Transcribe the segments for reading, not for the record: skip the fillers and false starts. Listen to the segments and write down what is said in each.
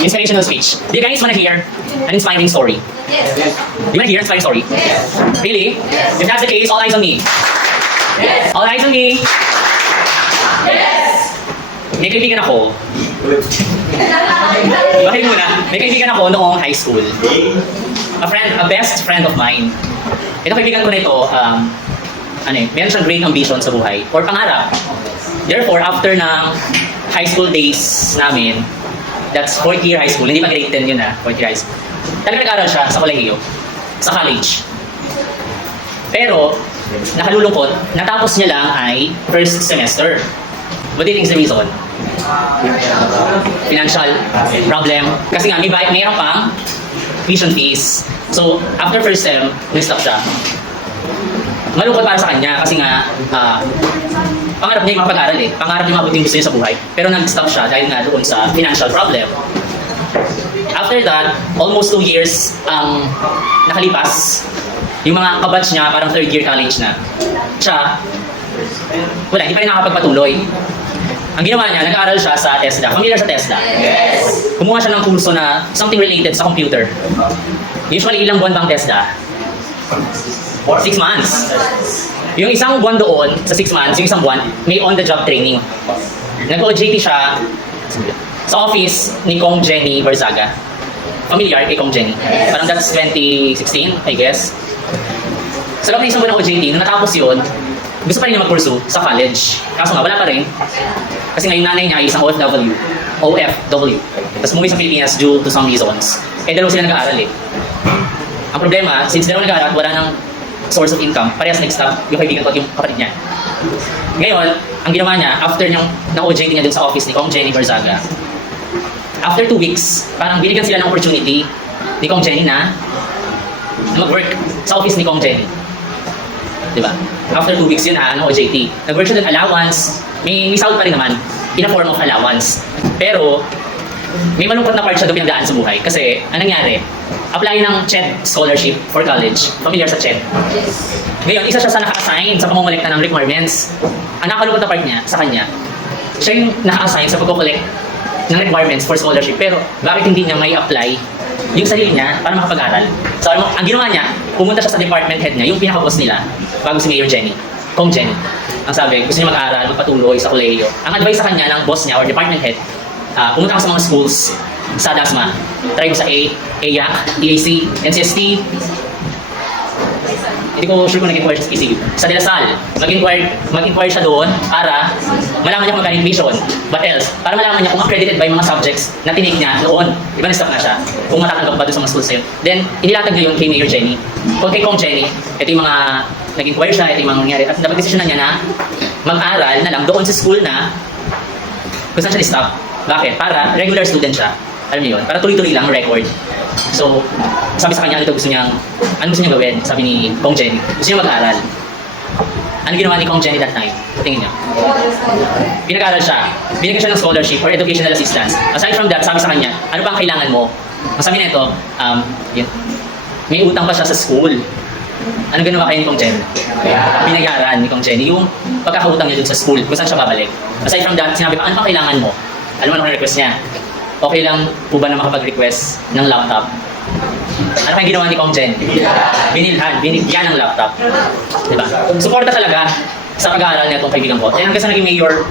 Inspirational speech. Do you guys want to hear an inspiring story? Yes. You want to hear an inspiring story? Yes. Really? If that's the case, all eyes on me. Yes. All eyes on me. Yes. May kaibigan ako. Bakit muna? May kaibigan ako noong high school. A best friend of mine. Ito kaibigan ko na ito, meron siyang great ambition sa buhay or pangarap. Therefore, after ng high school days namin, that's 4th year high school, hindi pa grade 10 yun 4th year high school. Talagang nag-aral siya sa kolehiyo, sa college. Pero, nakalulungkot, natapos niya lang ay first semester. What do you think is the reason? Financial problem. Kasi nga, mayroon pang tuition fees. So, after first sem, nag-stop siya. Malungkot para sa kanya kasi nga, pangarap niya yung makapag-aral Pangarap niya mabuti yung gusto niya sa buhay. Pero nag-stop siya dahil nga doon sa financial problem. After that, almost 2 years ang nakalipas. Yung mga kabatch niya, parang 3rd year college na. Siya, wala, hindi pa rin nakakapagpatuloy. Ang ginawa niya, nag-aaral siya sa TESDA. Familiar sa TESDA? Yes. Kumuha siya ng kurso na something related sa computer. Usually, ilang buwan bang TESDA? 6 months. Yung isang buwan doon, sa 6 months, yung isang buwan, may on-the-job training. Nag-OJT siya sa office ni Kong Jenny Barzaga. Familiar kay Kong Jenny? Parang that's 2016, I guess. Sa loob ng isang buwan ng OJT, nung natapos yun, gusto pa rin niya mag-pursue sa college. Kaso nga, wala pa rin. Kasi nga yung nanay niya ay isang OFW. Tapos umuwi sa Pilipinas due to some reasons. Dalawa sila nag-aaral Ang problema, since dalawa nag-aaral, wala nang source of income. Parehas nag-stop yung kaibigan ko at yung kapatid niya. Ngayon, ang ginawa niya, after niyang na-OJT niya dun sa office ni Kong Jenny Barzaga, after 2 weeks, parang binigyan sila ng opportunity ni Kong Jenny na mag-work sa office ni Kong Jenny. Diba? After 2 weeks yun OJT. Nag-work siya dun, allowance. May sahod pa rin naman, in a form of allowance. Pero, may malungkot na part siya doon pinagdaan sa buhay. Kasi, anong nangyari? Apply ng CHED scholarship for college. Familiar sa CHED? Yes. Ngayon, isa siya sa naka-assign sa pangungulekta ng requirements. Ang nakalungkot na part niya, sa kanya, siya yung naka-assign sa pagkukolekt ng requirements for scholarship. Pero, bakit hindi niya may apply yung sarili niya para makapag-aral? So, ang ginawa niya, pumunta siya sa department head niya, yung pinaka-boss nila, bago si Mayor Jenny, Kong Jenny. Ang sabi, gusto niya mag-aral, magpatuloy sa kolehiyo. Ang advice sa kanya ng boss niya or department head, pumunta ka sa mga schools sa DASMA. Try mo sa EAC, NCST. Hindi ko sure kung nag-inquire siya sa PCU. Sa De La Salle, mag-inquire siya doon para malaman niya kung magkano tuition. What else? Para malaman niya kung accredited ba yung mga subjects na tinake niya noon. Di ba na-stop na siya? Kung matatanggap ba doon sa mga schools yun. Then, inilatag niya yun kay Mayor Jenny. Kung kay Kong Jenny, ito yung mga nag-inquire siya, ito yung mga nangyari. At napag-desisyon na niya na mag-aral na lang doon sa school na kung saan siya na-stop. Bakit? Para regular student siya. Alam niyo yun? Para tuloy-tuloy lang record. So, sabi sa kanya, ano gusto niyang gawin? Sabi ni Kong Jenny, gusto niya mag-aaral. Ano ginawa ni Kong Jenny that time? Tingin niya. Pinag-aaral siya. Binigyan siya ng scholarship or educational assistance. Aside from that, sabi sa kanya, ano ba ang kailangan mo? Ang sabi nito, may utang pa siya sa school. Ano ginawa kayo ni Kong Jenny? Pinag-aaral ni Kong Jenny yung pagkakautang niya dun sa school, kung saan siya babalik. Aside from that, sinabi pa, ano bang kailangan mo? Alam mo ano request niya? Okay lang po ba na makapag-request ng laptop? Ano kayong ginawa ni Kong Jen? Binigyan ng laptop. Diba? Suporta talaga sa pag-aaral niya itong kaibigan ko. Hanggang sa naging mayor,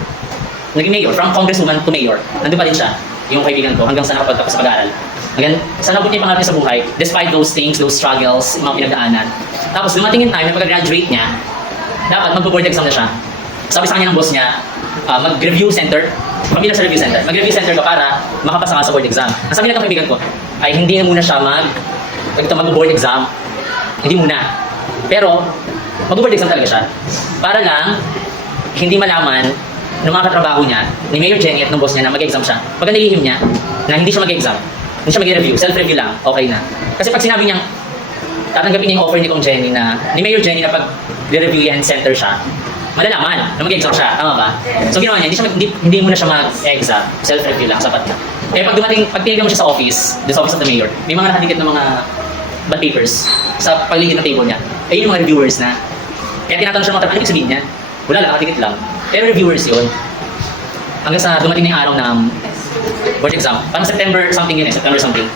from congresswoman to mayor, nandun pa rin siya, yung kaibigan ko, hanggang sa nakapagtapos sa pag-aaral. Hanggang sa nabot niya yung pangarap niya sa buhay, despite those things, those struggles, yung mga pinagdaanan. Tapos dumating yung time na pag-graduate niya, dapat mag-board exam na siya. Sabi sa kanya ng boss niya, mag-review center, familiar sa review center. Mag-review center ka para makapasa ka sa board exam. Ang sabi ng kaibigan ko, ay hindi na muna siya mag-board exam. Hindi muna. Pero, mag-board exam talaga siya. Para lang, hindi malaman ng mga katrabaho niya, ni Mayor Jenny at ng boss niya na mag-exam siya. Pagka nilihim niya, na hindi siya mag-exam, hindi siya mag-review, self-review lang, okay na. Kasi pag sinabi niyang, tatanggapin niya yung offer ni Kong Jenny na, ni Mayor Jenny na pag-review yan center siya, malalaman na mag-exam siya, tama ba? So ginawa niya, hindi muna siya mag-exam, self-review lang, sapat na. Eh pag tinignan mo siya sa office, the office of the mayor, may mga nakadikit na mga bond papers sa paligid ng table niya. Eh yung mga reviewers na. Kaya tinatanong siya ng mga ano yung sabihin niya? Wala lang, nakadikit lang. Pero reviewers yun. Hanggang sa dumating na yung araw na board exam. Parang September something yun eh, September something.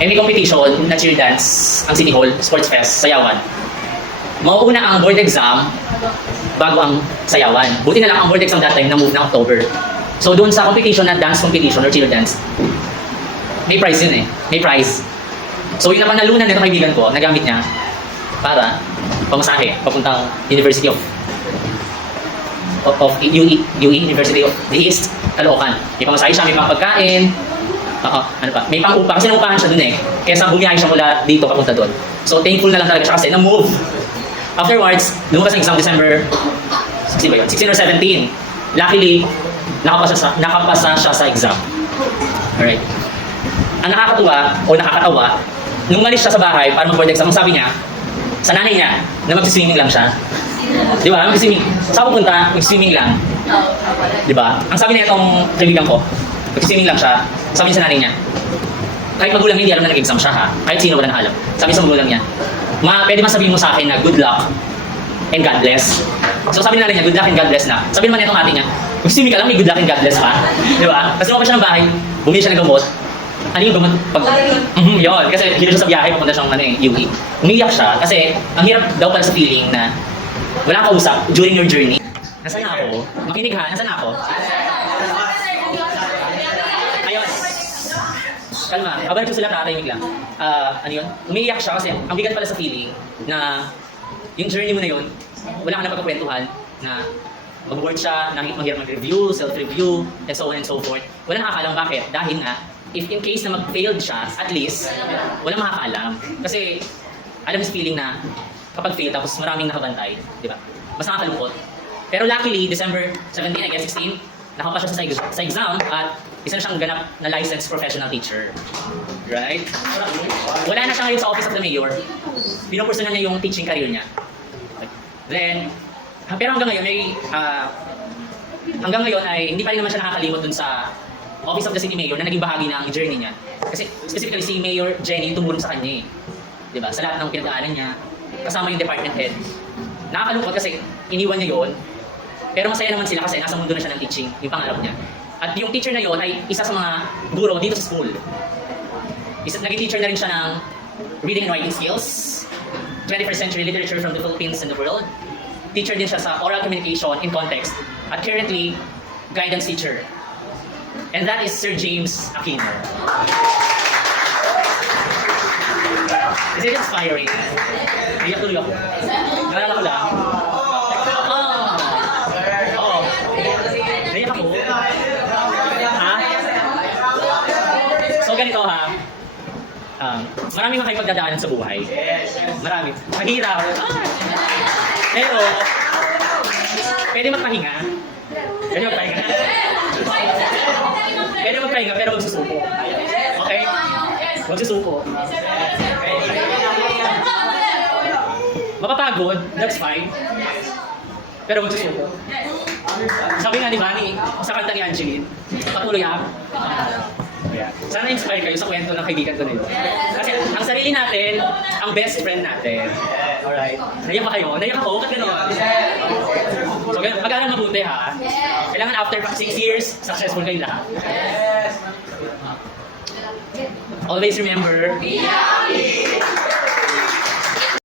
Eh may competition na cheer dance, ang City Hall, Sports Fest, sayawan. Mauuna ang board exam bago ang sayawan. Buti na lang ang board exam that time na move na October. So doon sa competition na dance competition or cheer dance, may prize yun eh. May prize. So yung napanalunan nito kaibigan ko, nagamit niya para pamasahe papuntang University of UE, University of the East, Caloocan. May pamasahe siya, may pangpagkain, ano pa, may pang-upa, kasi naupahan siya dun eh. Kaya sa bumiyahe siya mula dito papunta dun. So thankful na lang talaga siya kasi na-move. Afterwards, lumabas ang exam December 16 ba yun? 16 or 17. Luckily, nakapasa siya sa exam. Alright. Ang nakakatuwa o nakakatawa, nung malis siya sa bahay para mag-board exam, ang sabi niya, sa nanay niya, na mag-swimming lang siya. Di ba? Mag-swimming. Saan pupunta? Mag-swimming lang. Di ba? Ang sabi niya itong kaibigan ko, mag-swimming lang siya. Sabi niya sa nanay niya, kahit magulang hindi alam na nag-exam siya ha. Kahit sino wala na alam. Sabi sa magulang niya, pwede sabihin mo sa akin na good luck and God bless. So sabi nila niya, good luck and God bless na. Sabi naman itong ate niya, mag-swimming ka lang, may good luck and God bless pa. Di ba? Kasi lumabas siya ng bahay, bumili siya ng gamot. Ano yung gamot? Yun, kasi hindi siya sa biyahe, papunta siyang UE. Umiyak siya kasi ang hirap daw pala sa feeling na wala kang kausap during your journey. Nasaan na ako? Makinig ha, nasaan na ako? Ayun. Kalma, habang ko sila tatahimik lang. Ano yun? Umiiyak siya kasi ang bigat pala sa feeling na yung journey mo na yun, wala ka na pagkakwentuhan na mag-board siya, mahirap mag-review, self-review, and so on and so forth. Wala nakakaalam bakit? Dahil nga, if in case na mag-failed siya, at least, wala makakaalam. Kasi, alam yung feeling na kapag fail, tapos maraming nakabantay, di ba? Mas nakakalungkot. Pero luckily, December 17, I guess 16, nakapasa siya sa exam at isa na siyang ganap na licensed professional teacher. Right? Wala na siya ngayon sa office of the mayor. Pinupursunan niya yung teaching career niya. Then, pero hanggang ngayon ay hindi pa rin naman siya nakakalimot dun sa office of the city mayor na naging bahagi ng journey niya. Kasi specifically si Mayor Jenny yung tumulong sa kanya eh. Diba? Sa lahat ng pinag-aaral niya, kasama yung department head. Nakakalungkot kasi iniwan niya yun. Pero masaya naman sila kasi nasa mundo na siya ng teaching, yung pangarap niya. At yung teacher na yun ay isa sa mga guro dito sa school. Naging teacher na rin siya ng reading and writing skills, 21st century literature from the Philippines and the world. Teacher din siya sa oral communication in context. At currently, guidance teacher. And that is Sir James Aquino. Is it inspiring? Iyak tuloy ako. Nalala ko lang. Naiyak ako. Ha? So ganito ha. Maraming mga pagdadaanan sa buhay. Marami. Mahirap. Pero, pwede magpahinga. Pwede magpahinga. Pwede magpahinga pero magsusuko. Okay? Magsusuko. Mapapagod, that's fine. Pero magsusuko. Sabi nga ni Manny, sa kanta ni Angeline, patuloy ako. Sana inspire kayo sa kwento ng kaibigan ko nito. Kasi ang sarili natin, ang best friend natin. Alright? Naiyak ba kayo? Naiyak ako? Ba't gano'n? So, mag-aaral mabuti ha. Kailangan after 6 years, successful kayo lahat. Always remember, be happy!